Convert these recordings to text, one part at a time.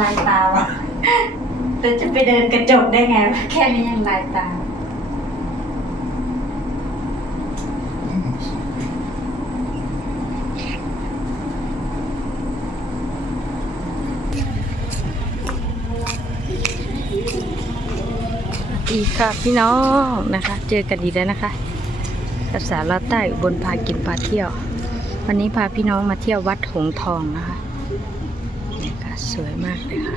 ลายตาวะแต่จะไปเดินกระจกได้ไงวะแค่นี้ยังลายตา ดีค่ะพี่น้องนะคะ เจอกันดีแล้วนะคะภาษาลาใต้อุบนพากินพาเที่ยว วันนี้พาพี่น้องมาเที่ยววัดหงทองนะคะ สวยมากเลยค่ะ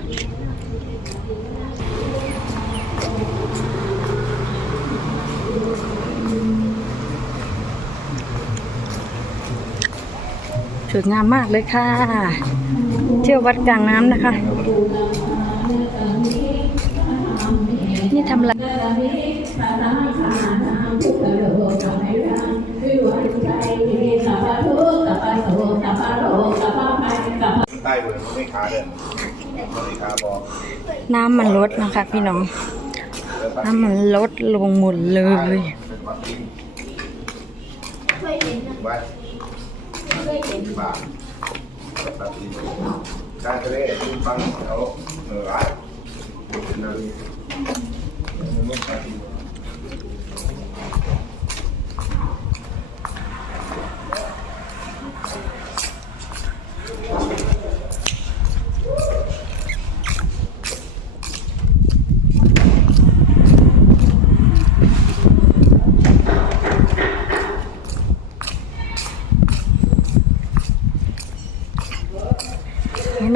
สวยงามมากเลยค่ะ เที่ยววัดกลางน้ำนะคะ นี่ทำอะไร ใต้เบือนไม่ขาเดินไม่ขาบอกน้ำมันลดนะคะพี่น้อง น้ำมันลดลงหมดเลยเป็นวัดทิ้งวัดบาทตัดทิ้งการทะเลทิ้งฟังเขาเหนือร้ายนั่นไม่ขาดทิ้งนี่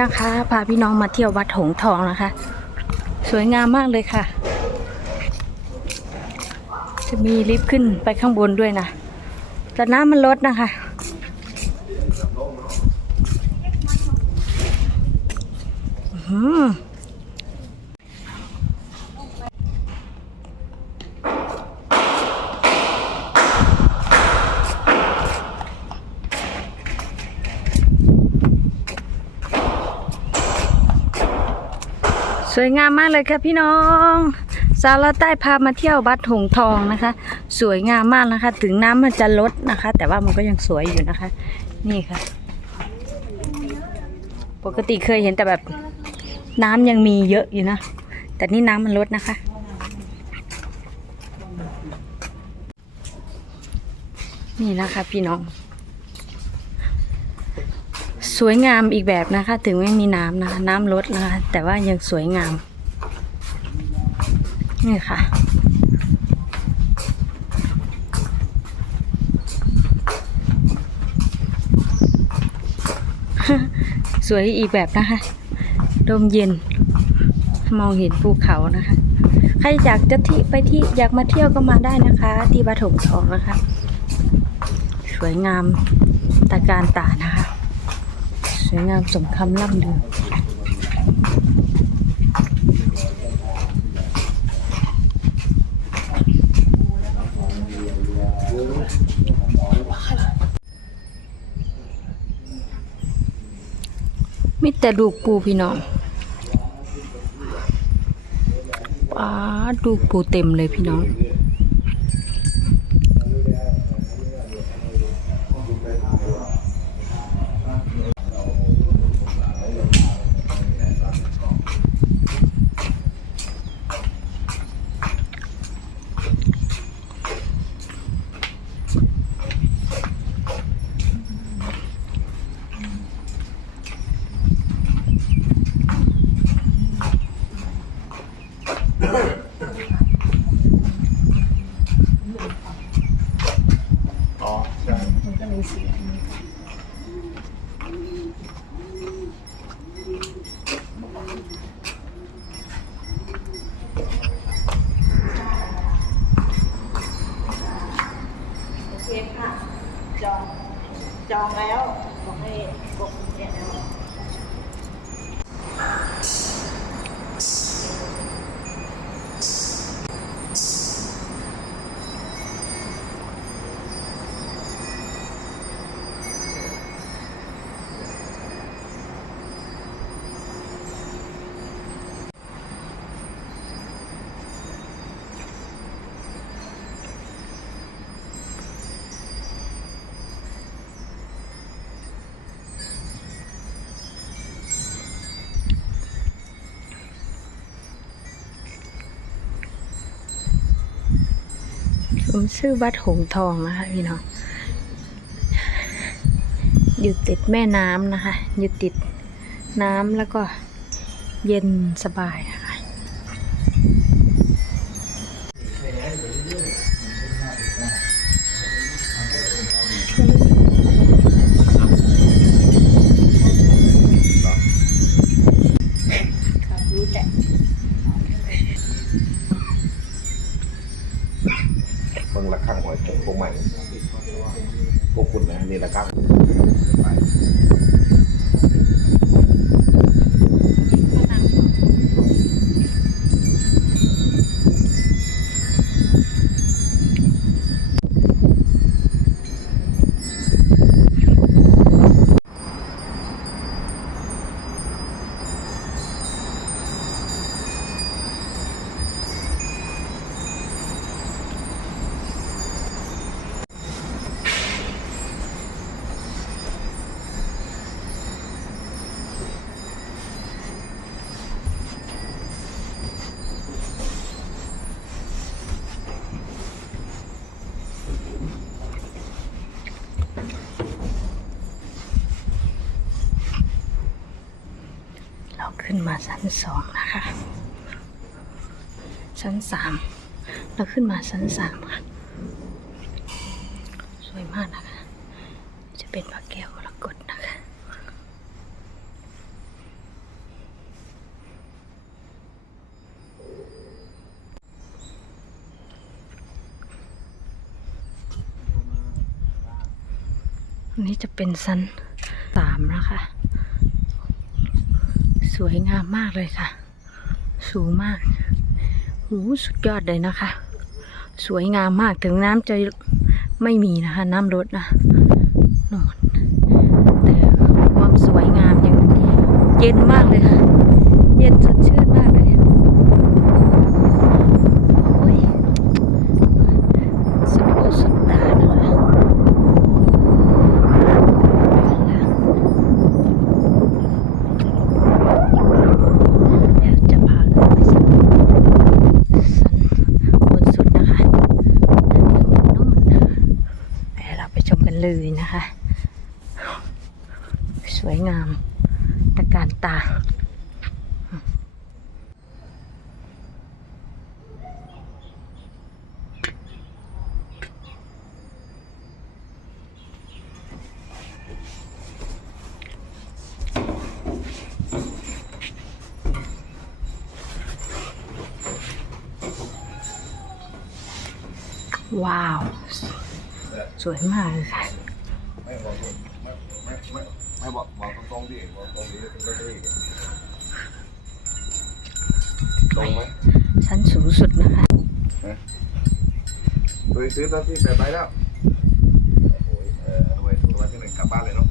นะคะ พาพี่น้องมาเที่ยววัดหงทองนะคะ สวยงามมากเลยค่ะ จะมีลิฟต์ขึ้นไปข้างบนด้วยนะแต่น้ำมันลดนะคะ อื้อ วยงามมากเลยค่ะพี่น้องสาวลาวใต้พามาเที่ยววัดหงทองนะคะ สวยงามมากนะคะ ถึงน้ำมันจะลดนะคะ แต่ว่ามันก็ยังสวยอยู่นะคะ นี่ค่ะ ปกติเคยเห็นแต่แบบน้ำยังมีเยอะอยู่นะ แต่นี่น้ำมันลดนะคะ นี่นะคะพี่น้อง สวยงามอีกแบบนะคะ ถึงไม่มีน้ำนะคะน้ำลดนะคะ แต่ว่ายังสวยงาม นี่ค่ะ สวยอีกแบบนะคะลมเย็น มองเห็นภูเขานะคะ ใครอยากจะที่ไปที่อยากมาเที่ยวก็มาได้นะคะ ที่ปฐมทองนะคะ สวยงามตาการตานะคะ วยงามสมคำล่ำลือมีแต่ดูกปูพี่น้องป้าดูกปูเต็มเลยพี่น้อง ช่โอ ชื่อวัดหงทองนะคะพี่น้องอยู่ติดแม่น้ำนะคะ อยู่ติดน้ำแล้วก็เย็นสบายนะ ขึ้นมาชั้นสองนะคะ ชั้นสามเราขึ้นมาชั้นสามค่ะ สวยมากนะคะ จะเป็นพระแก้วมรกตนะคะอันนี้จะเป็นชั้นสามนะคะ สวยงามมากเลยค่ะ สูงมากหูสุดยอดเลยนะคะ สวยงามมากถึงน้ำจะไม่มีนะคะ น้ำลดนะนอนแต่ความสวยงามยังเย็นมากเลยค่ะ เย็นสดชื่นมากเลยโอ้ยสุดหูสุดตานะคะไปข้างล่าง เดี๋ยวจะพาขึ้นไปสันสันบนสุดนะคะนั่นอยู่นู่นนะเดี๋ยวเราไปชมกันเลยนะคะ สวยงามตระการตา ว้าว สวยมากเลยค่ะไม่บอกไม่ไม่ไม่ไม่บอกบอกตรงๆดิบอกตรงๆดิถึงจะได้ตรงไหมชั้นสูงสุดนะคะเคยซื้อตอนที่แปดใบแล้วโอ้ยเออรวยถูกรางวัลที่หนึ่งกลับบ้านเลยเนาะ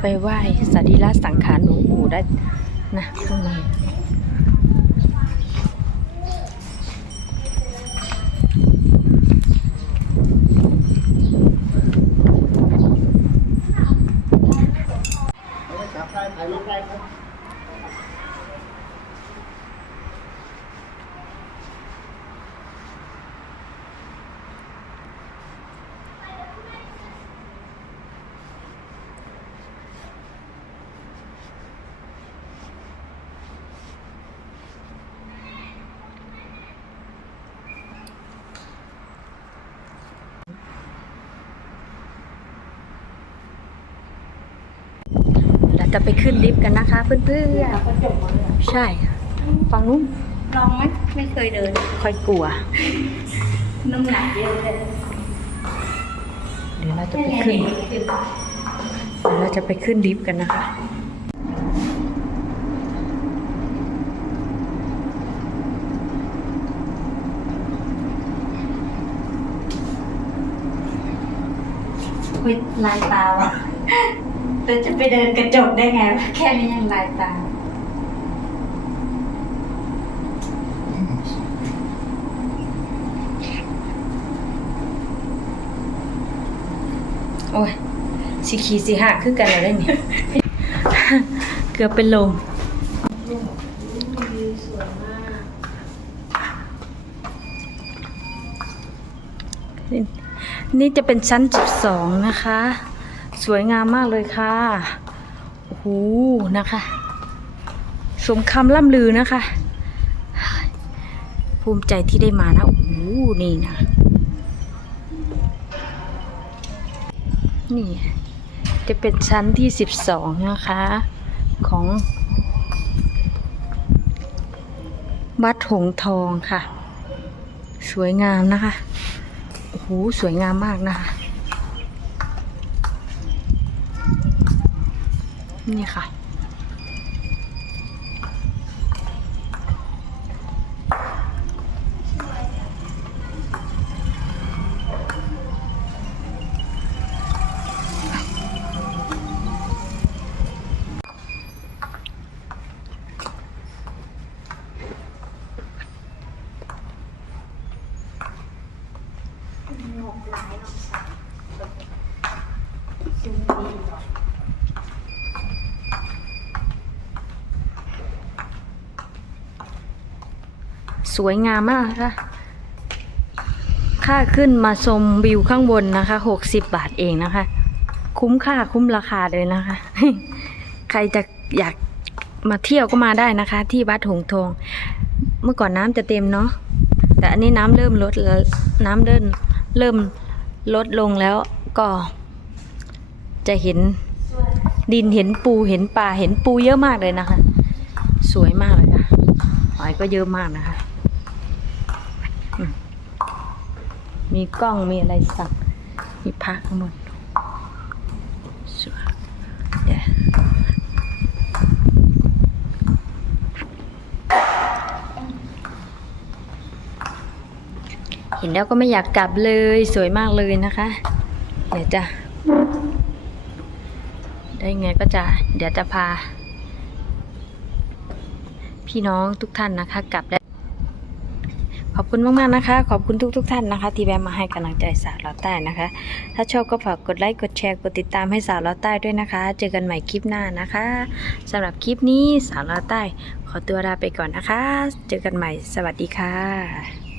ไปไหว้สตรีระสังขารหลวงปู่ได้นะข้างใน จับได้ถ่ายรูปได้ครับ เราจะไปขึ้นลิฟต์กันนะคะเพื่อนกระจกมาเลยๆใช่ค่ะฟังนู้นลองไหมไม่เคยเดิน ค่อยกลัว น้ำหนักเยอะเลยเดี๋ยวเราจะไปขึ้น เดี๋ยวเราจะไปขึ้นลิฟต์กันนะคะคุยลายตาวะ ราจะไปเดินกระจกได้ไงวะแค่นี้ยังลายตา โอ้ยสีขีสีหักคือกันอะไรเนี่ย เกือบเป็นลมนี่จะเป็นชั้น 12 นะคะ สวยงามมากเลยค่ะโอ้โหนะคะ สมคำล่ำลือนะคะ ภูมิใจที่ได้มานะโอ้โหนี่นะ นี่ จะเป็นชั้นที่12นะคะ ของวัดหงทองค่ะ สวยงามนะคะ โอ้โห สวยงามมากนะคะ นี่ค่ะ วยงามมากค่ะค่าขึ้นมาชมวิวข้างบนนะคะหกสิบบาทเองนะคะ คุ้มค่าคุ้มราคาเลยนะคะ ใครจะอยากมาเที่ยวก็มาได้นะคะ ที่วัดหงทอง เมื่อก่อนน้ำจะเต็มเนาะ แต่อันนี้น้ำเริ่มลดแล้ว น้ำเริ่มเริ่มลดลงแล้วก็ จะเห็นดินเห็นปูเห็นปลาเห็นปูเยอะมากเลยนะคะ สวยมากเลยค่ะหอยก็เยอะมากนะคะอืม มีกล้องมีอะไรสั่งมีพักข้างบนสวยเดี๋ยวเห็นแล้วก็ไม่อยากกลับเลยสวยมากเลยนะคะ เดี๋ยวจะได้ไงก็จะเดี๋ยวจะพา พี่น้องทุกท่านนะคะ กลับได้ ขอบคุณมากๆนะคะ ขอบคุณทุกทุก ๆ ท่านนะคะ ที่แวะมาให้กำลังใจสาวเราวใต้นะคะ ถ้าชอบก็ฝากกดไลค์กดแชร์กดติดตามให้สาวเราวใต้ด้วยนะคะ เจอกันใหม่คลิปหน้านะคะสำหรับคลิปนี้สาวเราวใต้ ขอตัวลาไปก่อนนะคะ เจอกันใหม่สวัสดีค่ะ